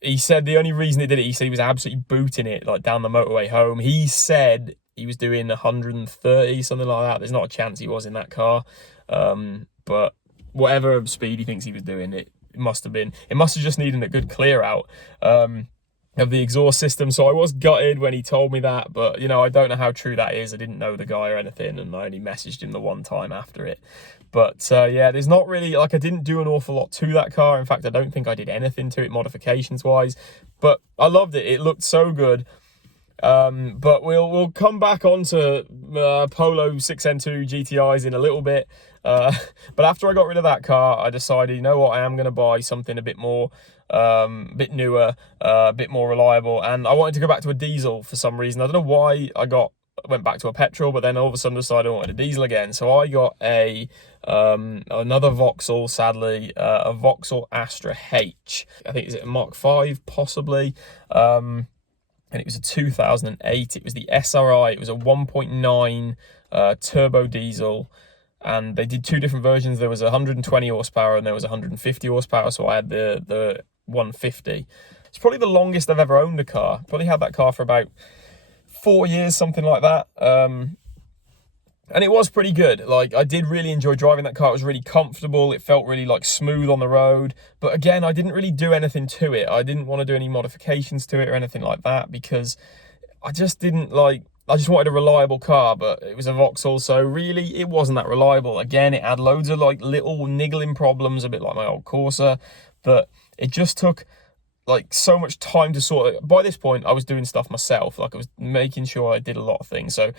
he said the only reason he did it, he said he was absolutely booting it like down the motorway home. He said he was doing 130, something like that. There's not a chance he was in that car, but whatever speed he thinks he was doing, it must have just needed a good clear out of the exhaust system. So I was gutted when he told me that, but you know, I don't know how true that is. I didn't know the guy or anything, and I only messaged him the one time after it. But yeah, there's not really, like, I didn't do an awful lot to that car. In fact, I don't think I did anything to it modifications wise, but I loved it. It looked so good. But we'll come back onto Polo 6N2 GTIs in a little bit. But after I got rid of that car, I decided, you know what, I am going to buy something a bit more, bit newer, a bit more reliable. And I wanted to go back to a diesel for some reason. I don't know why I went back to a petrol, but then all of a sudden decided I wanted a diesel again. So I got another Vauxhall, sadly, a Vauxhall Astra H. I think, is it a Mark 5 possibly? And it was a 2008. It was the SRI. It was a 1.9 turbo diesel. And they did two different versions. There was 120 horsepower and there was 150 horsepower. So I had the 150. It's probably the longest I've ever owned a car. Probably had that car for about 4 years, something like that. And it was pretty good. Like, I did really enjoy driving that car. It was really comfortable. It felt really like smooth on the road. But again, I didn't really do anything to it. I didn't want to do any modifications to it or anything like that, because I just didn't like, I just wanted a reliable car, but it was a Vauxhall, so really it wasn't that reliable. Again, it had loads of like little niggling problems, a bit like my old Corsa, but it just took like so much time to sort it. By this point, I was doing stuff myself. Like, I was making sure I did a lot of things. So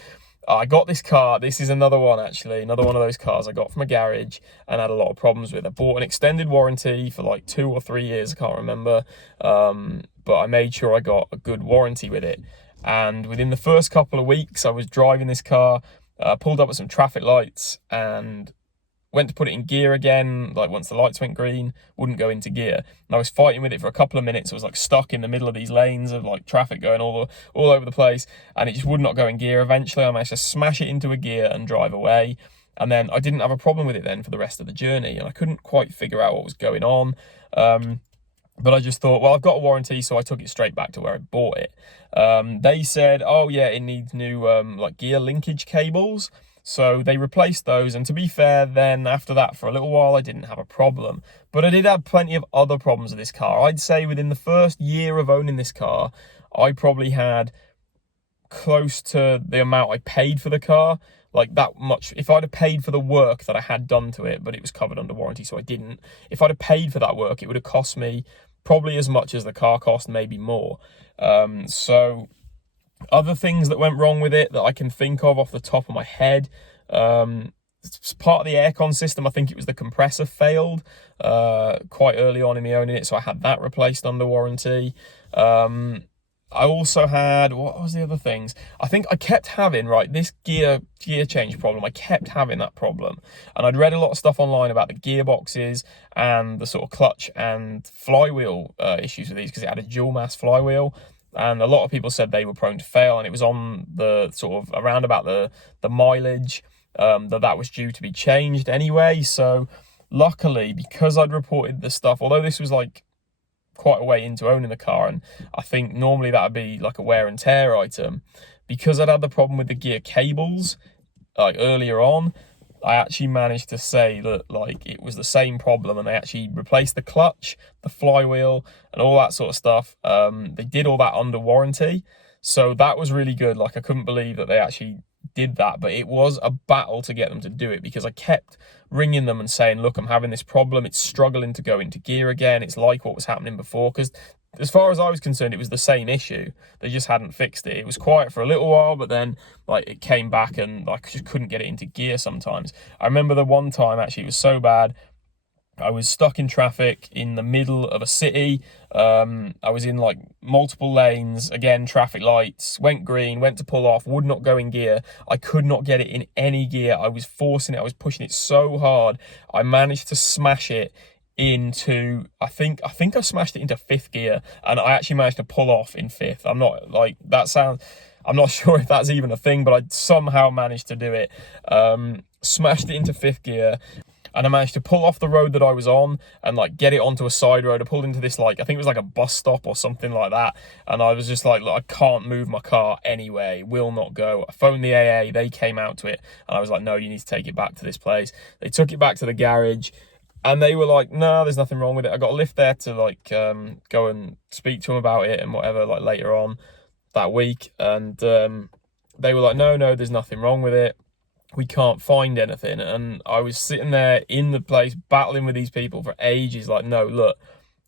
I got this car. This is another one, actually. Another one of those cars I got from a garage and had a lot of problems with. I bought an extended warranty for like 2 or 3 years. I can't remember. But I made sure I got a good warranty with it. And within the first couple of weeks, I was driving this car, pulled up at some traffic lights and went to put it in gear again. Like, once the lights went green, wouldn't go into gear. And I was fighting with it for a couple of minutes. I was like stuck in the middle of these lanes of like traffic going all over the place, and it just would not go in gear. Eventually, I managed to smash it into a gear and drive away. And then I didn't have a problem with it then for the rest of the journey, and I couldn't quite figure out what was going on. But I just thought, well, I've got a warranty, so I took it straight back to where I bought it. They said, oh yeah, it needs new like gear linkage cables. So they replaced those, and to be fair, then after that, for a little while, I didn't have a problem. But I did have plenty of other problems with this car. I'd say within the first year of owning this car, I probably had close to the amount I paid for the car. Like, that much. If I'd have paid for the work that I had done to it, but it was covered under warranty, so I didn't. If I'd have paid for that work, it would have cost me probably as much as the car cost, maybe more. So other things that went wrong with it that I can think of off the top of my head, it's part of the aircon system. I think it was the compressor failed quite early on in me owning it, so I had that replaced under warranty. I also had, what was the other things? I think I kept having, right, this gear change problem. I kept having that problem. And I'd read a lot of stuff online about the gearboxes and the sort of clutch and flywheel issues with these, because it had a dual mass flywheel. And a lot of people said they were prone to fail, and it was on the sort of around about the mileage that was due to be changed anyway. So luckily, because I'd reported the stuff, although this was like quite a way into owning the car, and I think normally that would be like a wear and tear item. Because I'd had the problem with the gear cables like earlier on, I actually managed to say that like it was the same problem, and they actually replaced the clutch, the flywheel, and all that sort of stuff. They did all that under warranty, so that was really good. Like I couldn't believe that they actually did that, but it was a battle to get them to do it, because I kept ringing them and saying, look, I'm having this problem, it's struggling to go into gear again, it's like what was happening before, because as far as I was concerned, it was the same issue. They just hadn't fixed it. It was quiet for a little while, but then like it came back, and I just couldn't get it into gear sometimes. I remember the one time, actually, it was so bad, I was stuck in traffic in the middle of a city. I was in like multiple lanes, again, traffic lights, went green, went to pull off, would not go in gear. I could not get it in any gear. I was forcing it, I was pushing it so hard. I managed to smash it into, I think I smashed it into fifth gear, and I actually managed to pull off in fifth. I'm not like, I'm not sure if that's even a thing, but I somehow managed to do it. Smashed it into fifth gear, and I managed to pull off the road that I was on and like get it onto a side road. I pulled into this, like, I think it was like a bus stop or something like that. And I was just like, look, I can't move my car anyway, will not go. I phoned the AA, they came out to it, and I was like, no, you need to take it back to this place. They took it back to the garage, and they were like, no, there's nothing wrong with it. I got a lift there to like go and speak to them about it and whatever, like later on that week. And they were like, no, there's nothing wrong with it. We can't find anything. And I was sitting there in the place battling with these people for ages, like, no, look,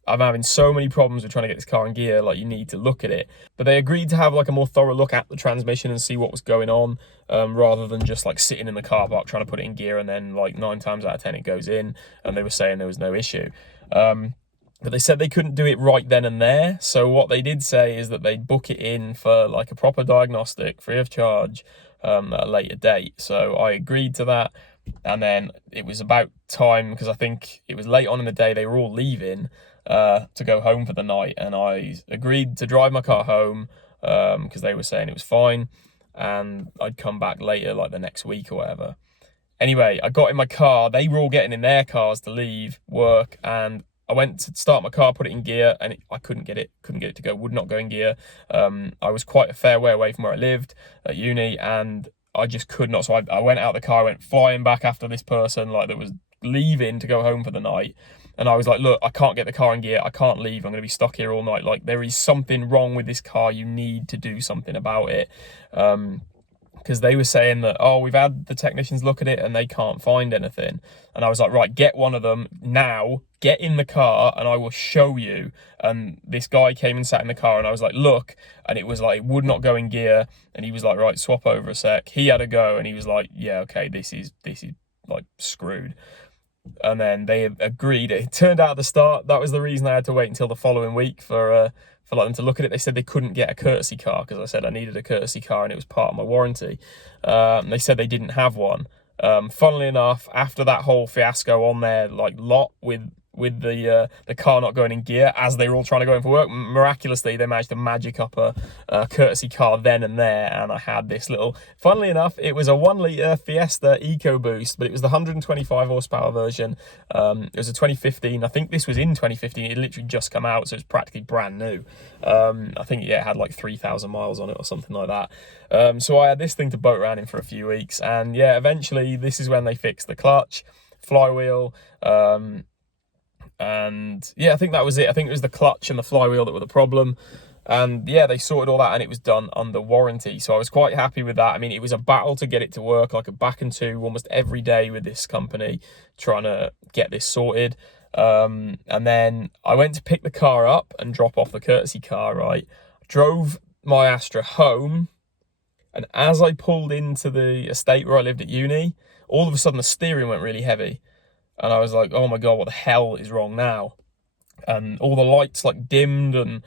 I'm having so many problems with trying to get this car in gear, like, you need to look at it. But they agreed to have like a more thorough look at the transmission and see what was going on, rather than just like sitting in the car park trying to put it in gear, and then like 9 times out of 10 it goes in, and they were saying there was no issue. But they said they couldn't do it right then and there. So what they did say is that they'd book it in for like a proper diagnostic free of charge at a later date. So I agreed to that. And then it was about time, because I think it was late on in the day, they were all leaving to go home for the night. And I agreed to drive my car home because they were saying it was fine, and I'd come back later, like the next week or whatever. Anyway, I got in my car. They were all getting in their cars to leave work, and I went to start my car, put it in gear, and I couldn't get it to go, would not go in gear. I was quite a fair way away from where I lived at uni, and I just could not. So I went out of the car, I went flying back after this person, like, that was leaving to go home for the night. And I was like, look, I can't get the car in gear. I can't leave. I'm going to be stuck here all night. Like, there is something wrong with this car. You need to do something about it. Because they were saying that, oh, we've had the technicians look at it and they can't find anything. And I was like, right, get one of them now, get in the car and I will show you. And this guy came and sat in the car, and I was like, look, and it was like, it would not go in gear. And he was like, right, swap over a sec. He had a go, and he was like, yeah, okay, this is like screwed. And then they agreed. It turned out at the start, that was the reason I had to wait until the following week for like them to look at it. They said they couldn't get a courtesy car, because I said I needed a courtesy car and it was part of my warranty. They said they didn't have one. Funnily enough, after that whole fiasco on their like lot with the car not going in gear as they were all trying to go in for work, miraculously they managed to magic up a courtesy car then and there, and I had this little, funnily enough, it was a 1-litre Fiesta Ecoboost, but it was the 125 horsepower version. It was a 2015, I think this was in 2015, it literally just come out, so it's practically brand new. I think it had like 3,000 miles on it or something like that. So I had this thing to boat around in for a few weeks, and yeah, eventually this is when they fixed the clutch, flywheel, and yeah, I think that was it. I think it was the clutch and the flywheel that were the problem. And yeah, they sorted all that, and it was done under warranty. So I was quite happy with that. I mean, it was a battle to get it to work, like a back and two almost every day with this company, trying to get this sorted. And then I went to pick the car up and drop off the courtesy car, right? Drove my Astra home, and as I pulled into the estate where I lived at uni, all of a sudden the steering went really heavy. And I was like, oh my God, what the hell is wrong now? And all the lights like dimmed and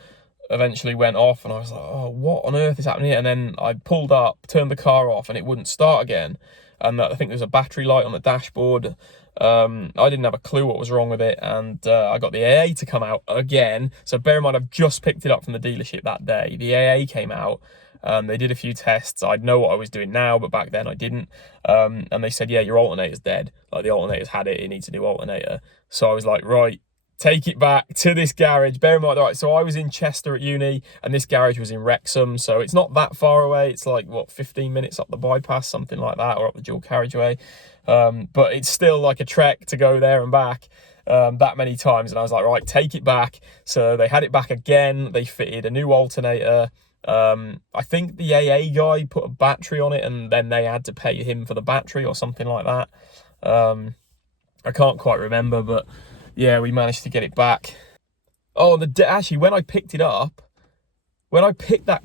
eventually went off. And I was like, oh, what on earth is happening here? And then I pulled up, turned the car off, and it wouldn't start again. And I think there was a battery light on the dashboard. I didn't have a clue what was wrong with it. And I got the AA to come out again. So bear in mind, I've just picked it up from the dealership that day. The AA came out. They did a few tests. I'd know what I was doing now, but back then I didn't. And they said, yeah, your alternator's dead. Like, the alternator's had it. It needs a new alternator. So I was like, right, take it back to this garage. Bear in mind, all right, so I was in Chester at uni and this garage was in Wrexham, so it's not that far away. It's like, what, 15 minutes up the bypass, something like that, or up the dual carriageway. But it's still like a trek to go there and back that many times. And I was like, right, take it back. So they had it back again. They fitted a new alternator. I think the AA guy put a battery on it and then they had to pay him for the battery or something like that. I can't quite remember, but yeah, we managed to get it back. Oh, actually, when I picked that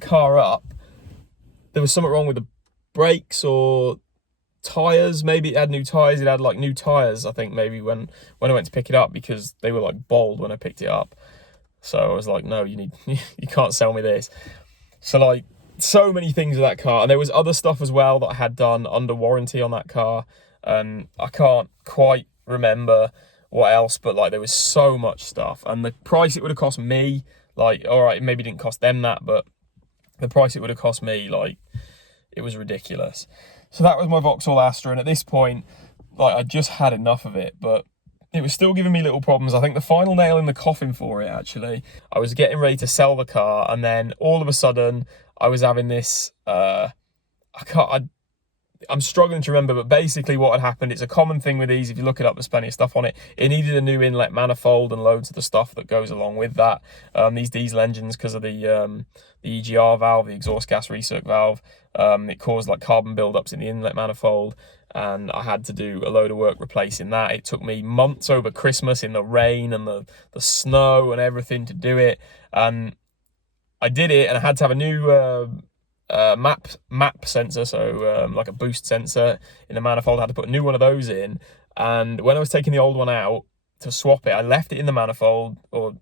car up, there was something wrong with the brakes or tires. Maybe it had new tires. It had like new tires, I think, maybe when I went to pick it up, because they were like bald when I picked it up. So I was like, no, you can't sell me this. So like, so many things with that car. And there was other stuff as well that I had done under warranty on that car. And I can't quite remember what else, but like there was so much stuff. And the price it would have cost me, like, all right, it maybe didn't cost them that, but the price it would have cost me, like, it was ridiculous. So that was my Vauxhall Astra. And at this point, like, I just had enough of it, but it was still giving me little problems. I think the final nail in the coffin for it, actually, I was getting ready to sell the car, and then all of a sudden I was having this, I'm struggling to remember, but basically what had happened, it's a common thing with these, if you look it up, there's plenty of stuff on it. It needed a new inlet manifold and loads of the stuff that goes along with that. These diesel engines, because of the EGR valve, the exhaust gas recirc valve, it caused like carbon buildups in the inlet manifold, and I had to do a load of work replacing that. It took me months over Christmas in the rain and the snow and everything to do it, and I did it, and I had to have a new map sensor, so like a boost sensor in the manifold. I had to put a new one of those in, and when I was taking the old one out to swap it, I left it in the manifold, or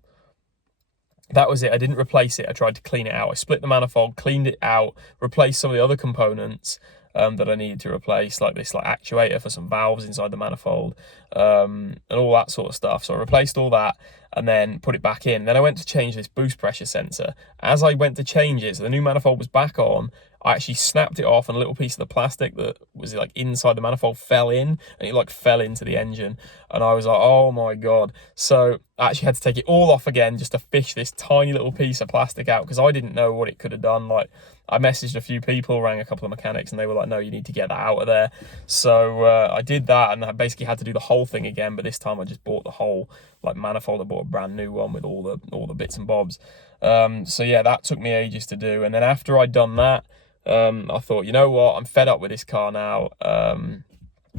that was it. I didn't replace it. I tried to clean it out. I split the manifold, cleaned it out, replaced some of the other components that I needed to replace, like this like actuator for some valves inside the manifold, and all that sort of stuff. So I replaced all that and then put it back in. Then I went to change this boost pressure sensor. As I went to change it, so the new manifold was back on, I actually snapped it off, and a little piece of the plastic that was like inside the manifold fell in, and it like fell into the engine. And I was like, oh my God. So I actually had to take it all off again just to fish this tiny little piece of plastic out, because I didn't know what it could have done. Like, I messaged a few people, rang a couple of mechanics, and they were like, no, you need to get that out of there. So I did that, and I basically had to do the whole thing again, but this time I just bought the whole like manifold. I bought a brand new one with all the bits and bobs. So yeah, that took me ages to do. And then after I'd done that, I thought, you know what, I'm fed up with this car now, and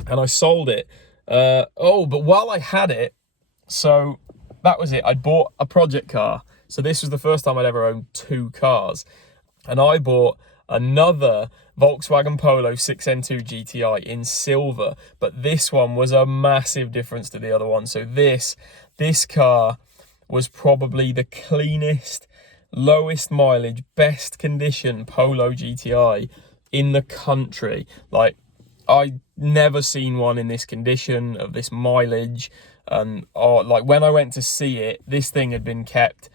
I sold it. But while I had it, so that was it, I'd bought a project car. So this was the first time I'd ever owned two cars, and I bought another Volkswagen Polo 6N2 GTI in silver, but this one was a massive difference to the other one. So this car was probably the cleanest, lowest mileage, best condition Polo GTI in the country. Like, I never seen one in this condition, of this mileage. And like when I went to see it, this thing had been kept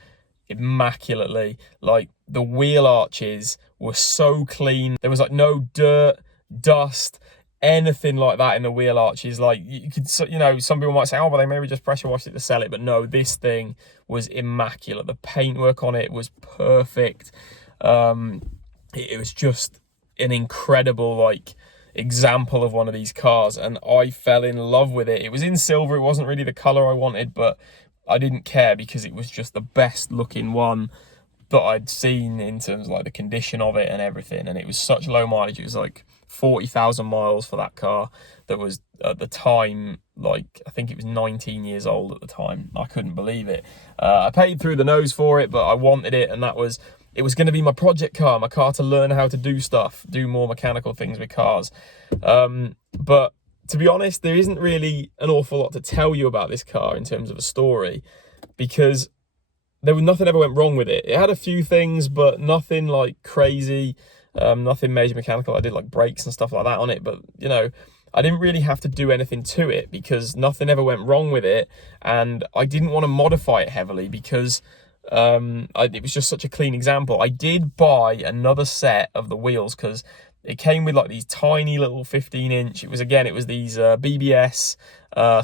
immaculately. Like, the wheel arches were so clean. There was like no dirt, dust, anything like that in the wheel arches. Like, you could, you know, some people might say, oh, well, they maybe just pressure washed it to sell it, but no, this thing was immaculate. The paintwork on it was perfect. It was just an incredible like example of one of these cars, and I fell in love with it. It was in silver. It wasn't really the color I wanted, but I didn't care, because it was just the best looking one that I'd seen in terms of like the condition of it and everything. And it was such low mileage. It was like 40,000 miles for that car. That was at the time, like, I think it was 19 years old at the time. I couldn't believe it. I paid through the nose for it, but I wanted it, and it was going to be my project car, my car to learn how to do stuff, do more mechanical things with cars. But to be honest, there isn't really an awful lot to tell you about this car in terms of a story, because nothing ever went wrong with it. It had a few things, but nothing like crazy, nothing major mechanical. I did like brakes and stuff like that on it, but you know, I didn't really have to do anything to it because nothing ever went wrong with it, and I didn't want to modify it heavily because it was just such a clean example. I did buy another set of the wheels because it came with like these tiny little 15-inch. It was these BBS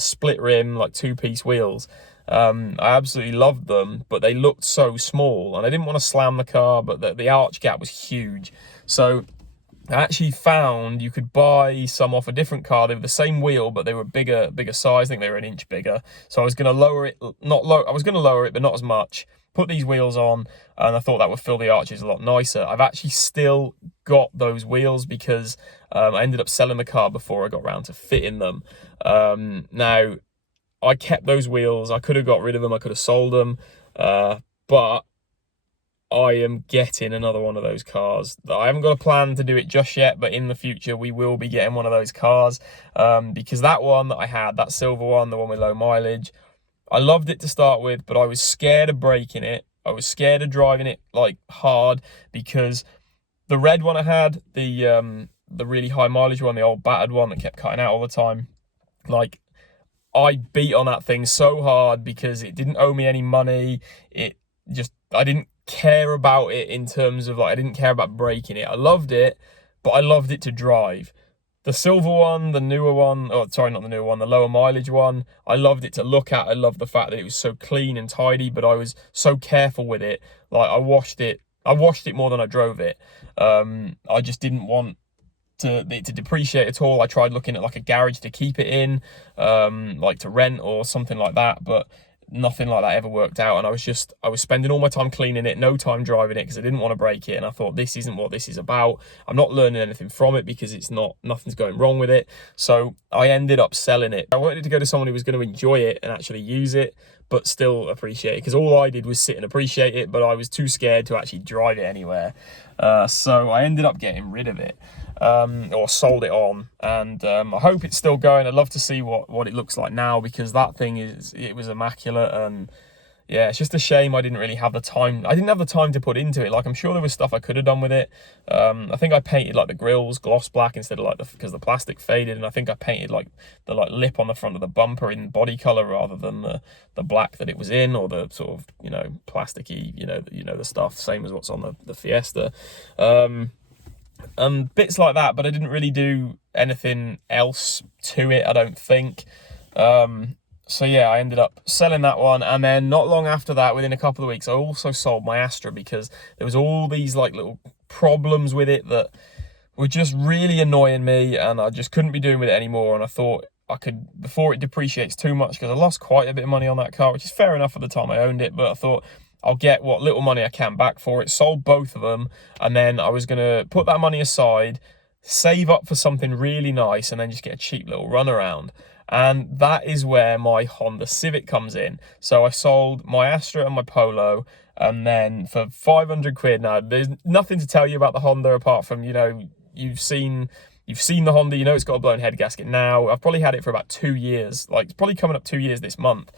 split rim, like 2-piece wheels. I absolutely loved them, but they looked so small, and I didn't want to slam the car, but the arch gap was huge. So I actually found you could buy some off a different car. They were the same wheel, but they were bigger size. I think they were an inch bigger. So I was going to lower it, I was going to lower it, but not as much. Put these wheels on, and I thought that would fill the arches a lot nicer. I've actually still got those wheels because I ended up selling the car before I got around to fitting them. Now, I kept those wheels. I could have got rid of them. I could have sold them, but I am getting another one of those cars. I haven't got a plan to do it just yet, but in the future we will be getting one of those cars, because that one that I had, that silver one, the one with low mileage, I loved it to start with, but I was scared of breaking it. I was scared of driving it like hard, because the red one I had, the really high mileage one, the old battered one that kept cutting out all the time, like, I beat on that thing so hard because it didn't owe me any money. I didn't care about it in terms of, like, I didn't care about breaking it. I loved it, but I loved it to drive. The silver one, the newer one, oh, sorry, not the newer one, the lower mileage one, I loved it to look at. I loved the fact that it was so clean and tidy, but I was so careful with it. Like, I washed it more than I drove it. I just didn't want it to depreciate at all. I tried looking at like a garage to keep it in, like to rent or something like that, but nothing like that ever worked out. And I was spending all my time cleaning it, no time driving it, because I didn't want to break it. And I thought, this isn't what this is about. I'm not learning anything from it because nothing's going wrong with it. So I ended up selling it. I wanted to go to someone who was going to enjoy it and actually use it, but still appreciate it, because all I did was sit and appreciate it, but I was too scared to actually drive it anywhere. So I ended up getting rid of it, or sold it on, and I hope it's still going. I'd love to see what it looks like now, because that thing it was immaculate. And yeah, it's just a shame I didn't really have the time. I didn't have the time to put into it. Like, I'm sure there was stuff I could have done with it. I think I painted like the grills gloss black instead of like because the plastic faded, and I think I painted like the lip on the front of the bumper in body color rather than the black that it was in, or the sort of, plasticky, the stuff, same as what's on the Fiesta. And bits like that, but I didn't really do anything else to it, I don't think. So yeah, I ended up selling that one, and then not long after that, within a couple of weeks, I also sold my Astra, because there was all these like little problems with it that were just really annoying me, and I just couldn't be doing with it anymore. And I thought I could, before it depreciates too much, because I lost quite a bit of money on that car, which is fair enough at the time I owned it, but I thought I'll get what little money I can back for it. Sold both of them, and then I was going to put that money aside, save up for something really nice, and then just get a cheap little runaround. And that is where my Honda Civic comes in. So I sold my Astra and my Polo, and then for 500 quid. Now, there's nothing to tell you about the Honda apart from, you've seen the Honda, it's got a blown head gasket now. I've probably had it for about 2 years. Like, it's probably coming up 2 years this month.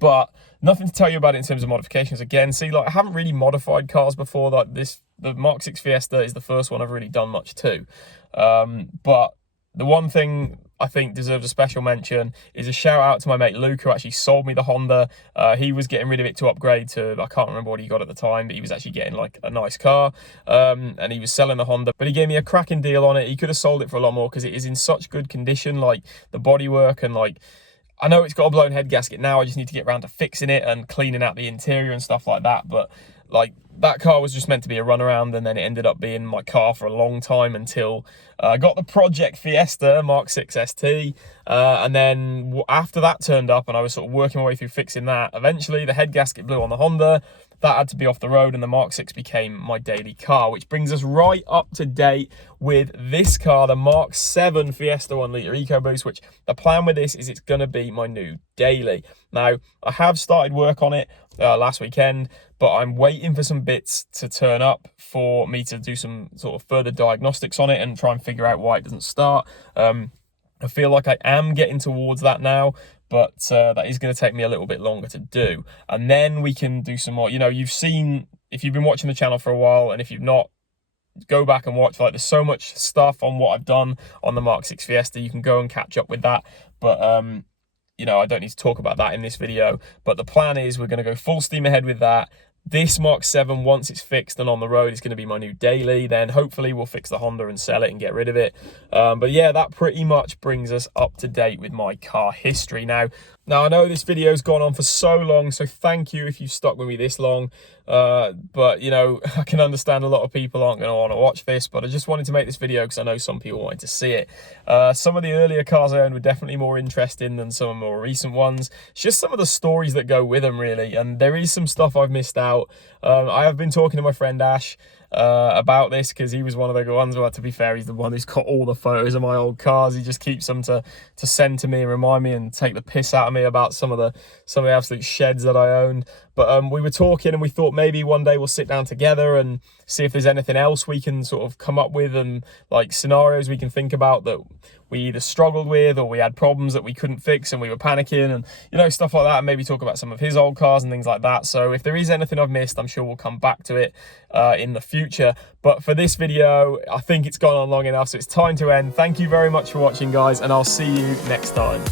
But nothing to tell you about it in terms of modifications. Again, see, like, I haven't really modified cars before. Like the Mark 6 Fiesta is the first one I've really done much to. But the one thing I think deserves a special mention is a shout out to my mate Luke, who actually sold me the Honda. He was getting rid of it to upgrade to, I can't remember what he got at the time, but he was actually getting like a nice car, and he was selling the Honda, but he gave me a cracking deal on it. He could have sold it for a lot more because it is in such good condition, like the bodywork, and like, I know it's got a blown head gasket now. I just need to get around to fixing it and cleaning out the interior and stuff like that. But like, that car was just meant to be a runaround, and then it ended up being my car for a long time until I got the Project Fiesta Mark 6 ST. And then after that turned up and I was sort of working my way through fixing that, eventually the head gasket blew on the Honda. That had to be off the road, and the Mark 6 became my daily car, which brings us right up to date with this car, the Mark 7 Fiesta 1 litre Ecoboost, which the plan with this is it's going to be my new daily. Now, I have started work on it last weekend, but I'm waiting for some bits to turn up for me to do some sort of further diagnostics on it and try and figure out why it doesn't start. I feel like I am getting towards that now, but that is going to take me a little bit longer to do. And then we can do some more. You've seen, if you've been watching the channel for a while, and if you've not, go back and watch. Like, there's so much stuff on what I've done on the Mark 6 Fiesta. You can go and catch up with that. But, I don't need to talk about that in this video. But the plan is we're going to go full steam ahead with that. This Mark-7, once it's fixed and on the road, is going to be my new daily. Then hopefully we'll fix the Honda and sell it and get rid of it. But yeah, that pretty much brings us up to date with my car history. Now I know this video's gone on for so long, so thank you if you've stuck with me this long. But you know, I can understand a lot of people aren't going to want to watch this, but I just wanted to make this video because I know some people wanted to see it. Some of the earlier cars I owned were definitely more interesting than some of the more recent ones. It's just some of the stories that go with them, really, and there is some stuff I've missed out. I have been talking to my friend Ash about this because he was one of the ones. Well, to be fair, he's the one who's got all the photos of my old cars. He just keeps them to send to me and remind me and take the piss out of me about some of the absolute sheds that I owned. But we were talking and we thought maybe one day we'll sit down together and see if there's anything else we can sort of come up with, and like scenarios we can think about that we either struggled with or we had problems that we couldn't fix and we were panicking, and you know, stuff like that, and maybe talk about some of his old cars and things like that. So if there is anything I've missed, I'm sure we'll come back to it in the future. But for this video, I think it's gone on long enough, so it's time to end. Thank you very much for watching, guys, and I'll see you next time.